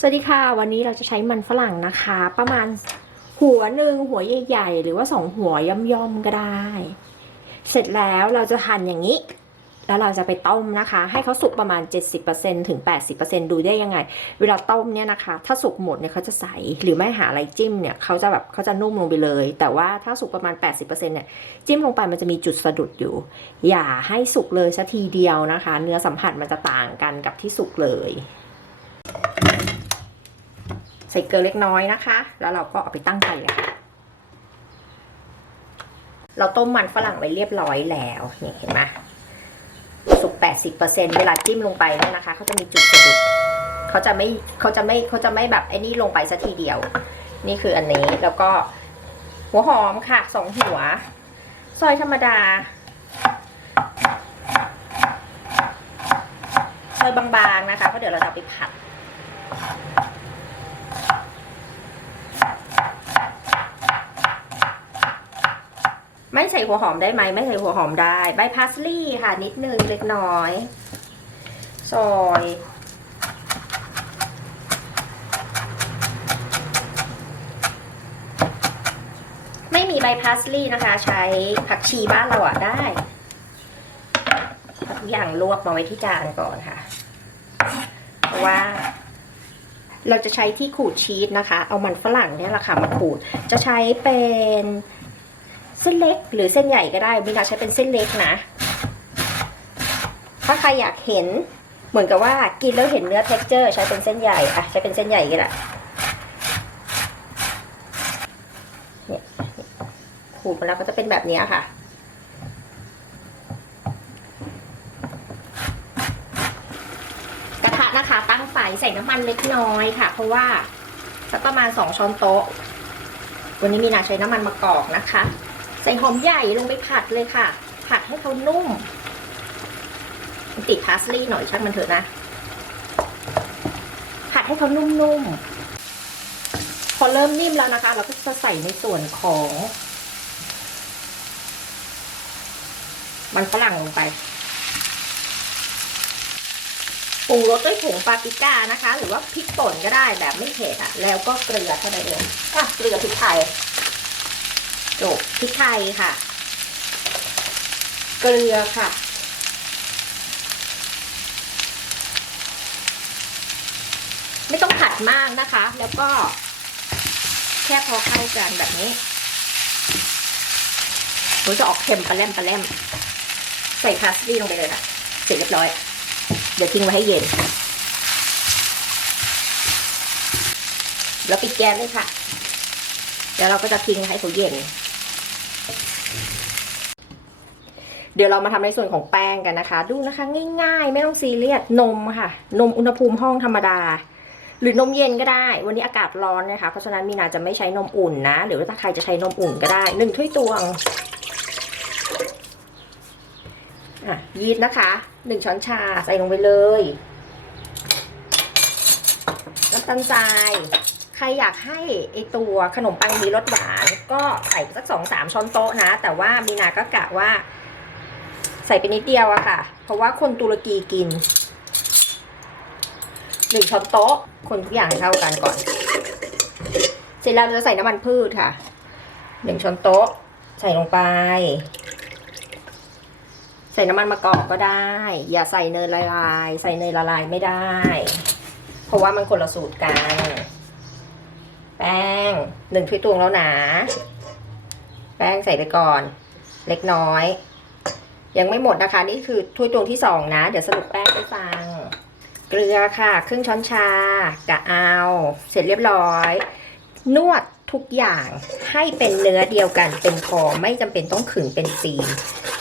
สวัสดีค่ะ วันนี้เราจะใช้มันฝรั่งนะคะ ประมาณหัวหนึ่งหัวใหญ่ๆหรือว่าสองหัวย่อมๆก็ได้ เสร็จแล้วเราจะหั่นอย่างนี้ แล้วเราจะไปต้มนะคะ ให้เขาสุกประมาณ 70%ถึง 80%ดูได้ยังไง เวลาต้มเนี่ยนะคะ ถ้าสุกหมดเนี่ยเขาจะใสหรือไม่หาอะไรจิ้มเนี่ยเขาจะแบบเขาจะนุ่มลงไปเลย แต่ว่าถ้าสุกประมาณ 80%เนี่ยจิ้มลงไปมันจะมีจุดสะดุดอยู่ อย่าให้สุกเลยสัทีเดียวนะคะ เนื้อสัมผัสมันจะต่างกันกับที่สุกเลย ส่เกลือเล็กน้อยนะคะ แล้วเราก็เอาไปตั้งไฟเลยค่ะเราต้มมันฝรั่งไว้เรียบร้อยแล้วนี่เห็นไหมสุก 80%เวลาจิ้มลงไปเนี่ยนะคะเขาจะมีจุดสะดุดเขาจะไม่เขาจะไม่เขาจะไม่แบบไอ้นี่ลงไปสัทีเดียว นี่คืออันนี้แล้วก็หัวหอมค่ะสองหัวซอยธรรมดาซอยบางๆนะคะเพราะเดี๋ยวเราจะไปผัด ไม่ใส่หัวหอมได้ไหม ไม่ใส่หัวหอมได้ ใบพาสลีย์ค่ะ นิดนึงเล็กน้อย ซอยไม่มีใบพาสลีย์นะคะ ใช้ผักชีบ้านเราอะได้ทุกอย่างลวกมาไว้ที่จานก่อนค่ะ เพราะว่า เราจะใช้ที่ขูดชีสนะคะ เอามันฝรั่งเนี่ยแหละค่ะมาขูด จะใช้เป็น ส้นเล็กหรือเส้นใหญ่ก็ได้มินาใช้เป็นเส้นเล็กนะ ถ้าใครอยากเห็นเหมือนกับว่ากินแล้วเห็นเนื้อ texture ใช้เป็นเส้นใหญ่อะใช้เป็นเส้นใหญ่ก็ได้เนี่ยขูดมาแล้วก็จะเป็นแบบนี้ค่ะกระทะนะคะตั้งไฟใส่น้ำมันเล็กน้อยค่ะ เพราะว่าสักประมาณ2ช้อนโต๊ะ วันนี้มีนาใช้น้ำมันมะกอกนะคะ ใส่หอมใหญ่ลงไปผัดเลยค่ะ ผัดให้เขานุ่ม ติดพาสลีย์หน่อยช่างมันเถอะนะ ผัดให้เขานุ่มๆ พอเริ่มนิ่มแล้วนะคะ เราก็จะใส่ในส่วนของ มันฝรั่งลงไปปรุงรสด้วยผงปาปริก้านะคะ หรือว่าพริกป่นก็ได้แบบไม่เผ็ดอะ แล้วก็เกลือเท่านั้นเองอะเกลือพริกไทย จบพริกไทยค่ะ เกลือค่ะ ไม่ต้องผัดมากนะคะ แล้วก็แค่พอเข้ากันแบบนี้มันจะออกเค็มปลาแรมปลาแรมใส่พาสลีย์ลงไปเลยค่ะ เสร็จเรียบร้อย เดี๋ยวทิ้งไว้ให้เย็น แล้วปิดแก๊สเลยค่ะ เดี๋ยวเราก็จะทิ้งให้เขาเย็น เดี๋ยวเรามาทำในส่วนของแป้งกันนะคะ ดูนะคะ ง่าย ๆ ไม่ต้องซีเรียสนมค่ะ นมอุณหภูมิห้องธรรมดา หรือนมเย็นก็ได้ วันนี้อากาศร้อนนะคะ เพราะฉะนั้นมีนาจะไม่ใช้นมอุ่นนะหรือว่าถ้าใครจะใช้นมอุ่นก็ได้หนึ่งถ้วยตวงอะยีสต์นะคะหนึ่งช้อนชาใส่ลงไปเลยน้ำตาลทรายใครอยากให้ไอตัวขนมปังมีรสหวาน ก็ใส่สักสองสามช้อนโต๊ะนะ แต่ว่ามีนาก็กะว่า ใส่ไปนิดเดียวอะค่ะ เพราะว่าคนตุรกีกินหนึ่งช้อนโต๊ะ คนทุกอย่างเข้ากันก่อน เสร็จแล้วเราจะใส่น้ำมันพืชค่ะหนึ่งช้อนโต๊ะ ใส่ลงไป ใส่น้ำมันมะกอกก็ได้ อย่าใส่เนยละลาย ใส่เนยละลายไม่ได้ เพราะว่ามันคนละสูตรกัน แป้งหนึ่งถ้วยตวงแล้วนะ แป้งใส่ไปก่อน เล็กน้อย ยังไม่หมดนะคะ นี่คือถ้วยตวงที่สองนะ เดี๋ยวสรุปแป้งให้ฟัง เกลือค่ะ ครึ่งช้อนชากะเอา เสร็จเรียบร้อย นวดทุกอย่างให้เป็นเนื้อเดียวกันเป็นพอไม่จำเป็นต้องขึงเป็นซีน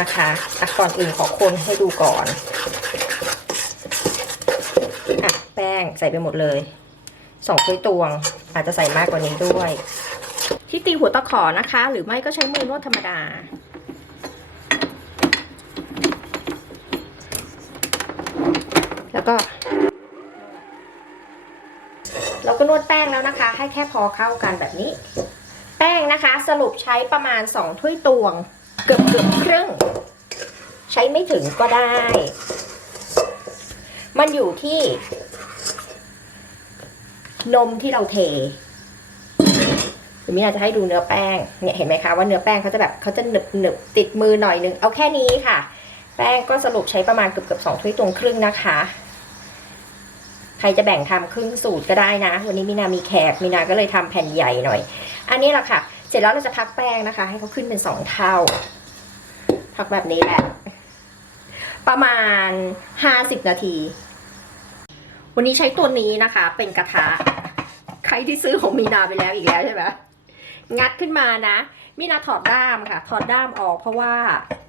นะคะอะก่อนอื่นขอคนให้ดูก่อนอะแป้งใส่ไปหมดเลยสองถ้วยตวง อาจจะใส่มากกว่านี้ด้วย ที่ตีหัวตะขอนะคะ หรือไม่ก็ใช้มือนวดธรรมดา แล้วก็ เราก็นวดแป้งแล้วนะคะ ให้แค่พอเข้ากันแบบนี้ แป้งนะคะ สรุปใช้ประมาณ2ถ้วยตวง เกือบเกือบครึ่ง ใช้ไม่ถึงก็ได้ มันอยู่ที่ นมที่เราเทเดี๋ยวมินาจะให้ดูเนื้อแป้ง เนี่ยเห็นไหมคะว่าเนื้อแป้งเขาจะแบบเขาจะหนึบหนึบติดมือหน่อยนึง เอาแค่นี้ค่ะ แป้งก็สรุปใช้ประมาณเกือบเกือบสองถ้วยตวงครึ่งนะคะ ใครจะแบ่งทำครึ่งสูตรก็ได้นะ วันนี้มินามีแขกมินาก็เลยทำแผ่นใหญ่หน่อย อันนี้แหละค่ะ เสร็จแล้วเราจะพักแป้งนะคะ ให้เขาขึ้นเป็นสองเท่า พักแบบนี้แหละ ประมาณห้าสิบนาที วันนี้ใช้ตัวนี้นะคะ เป็นกระทะ ใครที่ซื้อของมีนาไปแล้วอีกแล้วใช่ไหมงัดขึ้นมานะ มีนาถอดด้ามค่ะ ถอดด้ามออกเพราะว่า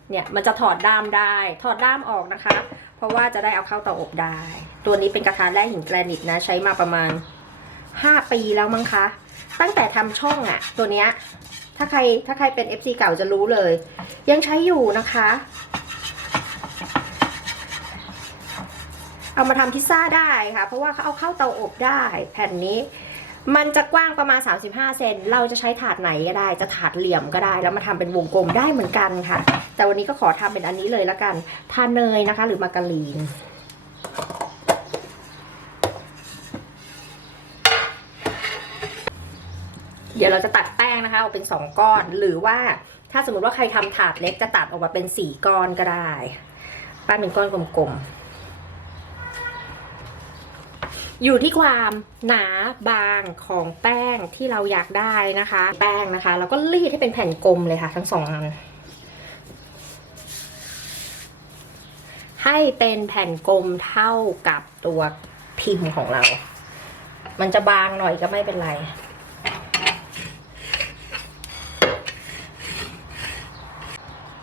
เนี่ยมันจะถอดด้ามได้ ถอดด้ามออกนะคะ เพราะว่าจะได้เอาเข้าเตาอบได้ ตัวนี้เป็นกระทะแร่หินแกรนิตนะ ใช้มาประมาณห้าปีแล้วมั้งคะ ตั้งแต่ทำช่องอะตัวเนี้ยถ้าใครถ้าใครเป็น FC เก่าจะรู้เลย ยังใช้อยู่นะคะ เอามาทำพิซซ่าได้ค่ะ เพราะว่าเขาเอาเข้าเตาอบได้ แผ่นนี้ มันจะกว้างประมาณ 35 เซน เราจะใช้ถาดไหนก็ได้ จะถาดเหลี่ยมก็ได้ แล้วมาทำเป็นวงกลมได้เหมือนกันค่ะ แต่วันนี้ก็ขอทำเป็นอันนี้เลยละกัน ทาเนยนะคะ หรือมาการีน เดี๋ยวเราจะตัดแป้งนะคะออกเป็นสองก้อน หรือว่าถ้าสมมติว่าใครทำถาดเล็กจะตัดออกมาเป็นสี่ก้อนก็ได้ ปั้นเป็นก้อนกลมๆ อยู่ที่ความหนาบางของแป้งที่เราอยากได้นะคะ แป้งนะคะ แล้วก็รีดให้เป็นแผ่นกลมเลยค่ะ ทั้งสองอันให้เป็นแผ่นกลมเท่ากับตัวพิมพ์ของเรา มันจะบางหน่อยก็ไม่เป็นไร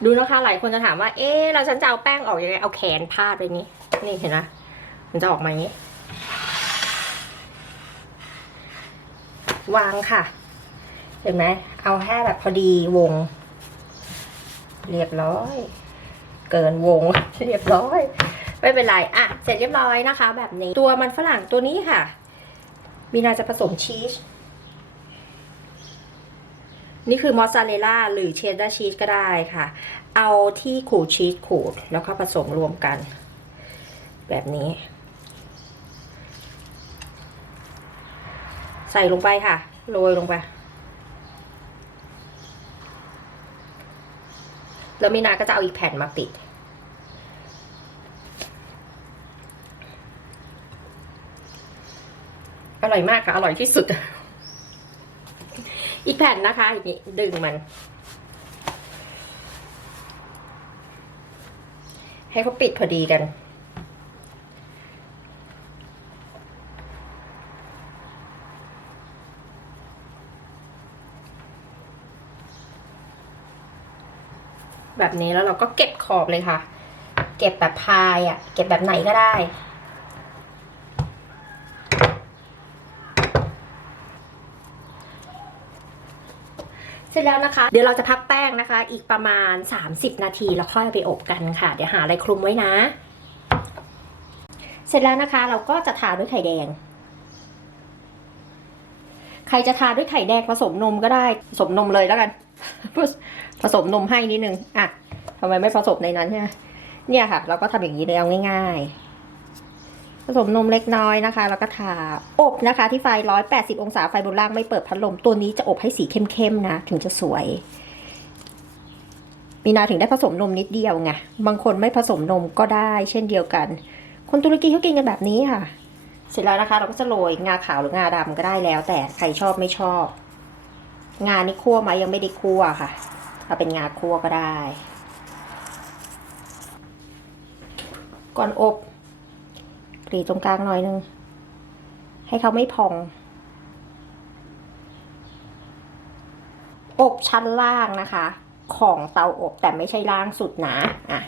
ดูนะคะหลายคนจะถามว่า เอ๊ะเราฉันจะเอาแป้งออกยังไง เอาแขนพาดไปนี้ นี่เห็นไหมมันจะออกมาอย่างนี้ วางค่ะ เห็นไหมเอาแค่แบบพอดีวง เรียบร้อย เกินวง เรียบร้อย ไม่เป็นไรอะเสร็จเรียบร้อยนะคะ แบบนี้ตัวมันฝรั่งตัวนี้ค่ะมีนาจะผสมชีสนี่คือมอสซาเรลล่าหรือเชดดาร์ชีสก็ได้ค่ะ เอาที่ขูดชีสขูดแล้วก็ผสมรวมกัน แบบนี้ ส่ลงไปค่ะ โรยลงไป แล้วมีนาก็จะเอาอีกแผ่นมาปิด อร่อยมากค่ะ อร่อยที่สุด อีกแผ่นนะคะอย่างนี้ดึงมัน ให้เขาปิดพอดีกัน แบบนี้แล้วเราก็เก็บขอบเลยค่ะ เก็บแบบพายอะ่ะ เก็บแบบไหนก็ได้เสร็จแล้วนะคะ เดี๋ยวเราจะพักแป้งนะคะ อีกประมาณ 30 นาทีแล้วค่อยไปอบกันค่ะ เดี๋ยวหาอะไรคลุมไว้นะ เสร็จแล้วนะคะ เราก็จะทาด้วยไข่แดง ใครจะทาด้วยไข่แดงผสมนมก็ได้ผสมนมเลยแล้วกัน ผสมนมให้นิดนึงอะทำไมไม่ผสมในนั้นใช่ไหมเนี่ยค่ะ เราก็ทำอย่างนี้เลยเอาง่าย ๆ ผสมนมเล็กน้อยนะคะ แล้วก็ทาอบนะคะ ที่ไฟ180องศาไฟบนล่างไม่เปิดพัดลมตัวนี้จะอบให้สีเข้มๆนะถึงจะสวย มีนาถึงได้ผสมนมนิดเดียวไงบางคนไม่ผสมนมก็ได้ เช่นเดียวกัน คนตุรกีเขากินกันแบบนี้ค่ะ เสร็จแล้วนะคะ เราก็จะโรยงาขาวหรืองาดำก็ได้แล้ว แต่ใครชอบไม่ชอบ งานนี่คั่วไหมยังไม่ได้คั่วค่ะ เอาเป็นงาคั่วก็ได้ ก่อนอบกรีดตรงกลางหน่อยนึง ให้เขาไม่พอง อบชั้นล่างนะคะ ของเตาอบแต่ไม่ใช่ล่างสุดนะอะ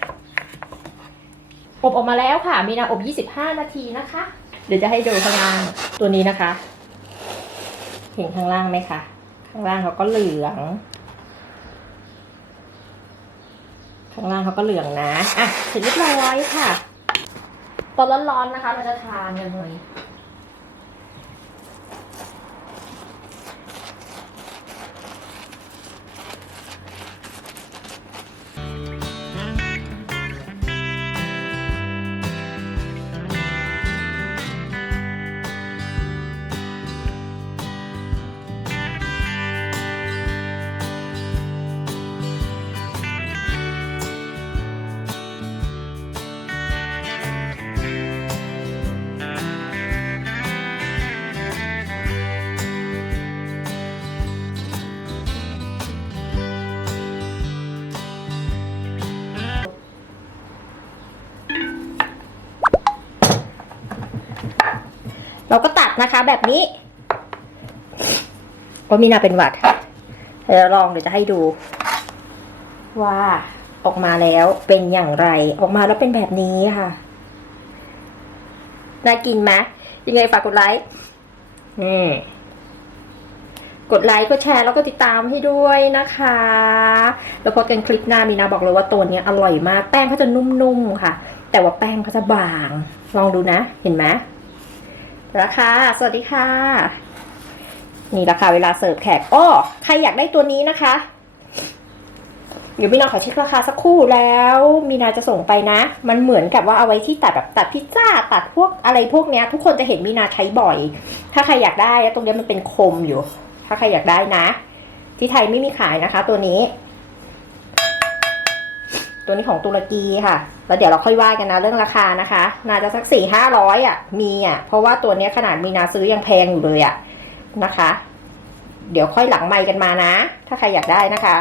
อบออกมาแล้วค่ะ มีนาอบ 25 นาทีนะคะ เดี๋ยวจะให้ดูข้างล่างตัวนี้นะคะ เห็นข้างล่างไหมคะางล่างเขาก็เหลือง ข้างล่างเขาก็เหลืองนะ อะเสร็จเรียบร้อยค่ะ ตอนร้อนๆนะคะ เราจะทานกันเลย เราก็ตัดนะคะแบบนี้ก็มีนาเป็นหวัดเดี๋ยวลองเดี๋ยวจะให้ดู ว่าออกมาแล้วเป็นอย่างไร ออกมาแล้วเป็นแบบนี้ค่ะน่ากินไหมยังไงฝากกดไลค์นี่กดไลค์กดแชร์แล้วก็ติดตามให้ด้วยนะคะ แล้วพอกันคลิปหน้ามีนาบอกเลยว่าตัวนี้อร่อยมาก แป้งเขาจะนุ่มๆค่ะ แต่ว่าแป้งเขาจะบาง ลองดูนะ เห็นไหม ราคา สวัสดีค่ะ นี่ราคาเวลาเสิร์ฟแขกอ้อใครอยากได้ตัวนี้นะคะเดี๋ยวมีนาขอเช็คราคาสักครู่แล้วมีนาจะส่งไปนะ มันเหมือนกับว่าเอาไว้ที่ตัดแบบตัดพิซซ่าตัดพวกอะไรพวกเนี้ย ทุกคนจะเห็นมีนาใช้บ่อย ถ้าใครอยากได้ตรงนี้มันเป็นคมอยู่ ถ้าใครอยากได้นะ ที่ไทยไม่มีขายนะคะ ตัวนี้ ตัวนี้ของตุรกีค่ะ แล้วเดี๋ยวเราค่อยว่ากันนะเรื่องราคานะคะ น่าจะสักสี่ห้าร้อยอะ มีอะ เพราะว่าตัวนี้ขนาดมีนาซื้อยังแพงอยู่เลยอะนะคะ เดี๋ยวค่อยหลังไมค์กันมานะ ถ้าใครอยากได้นะคะ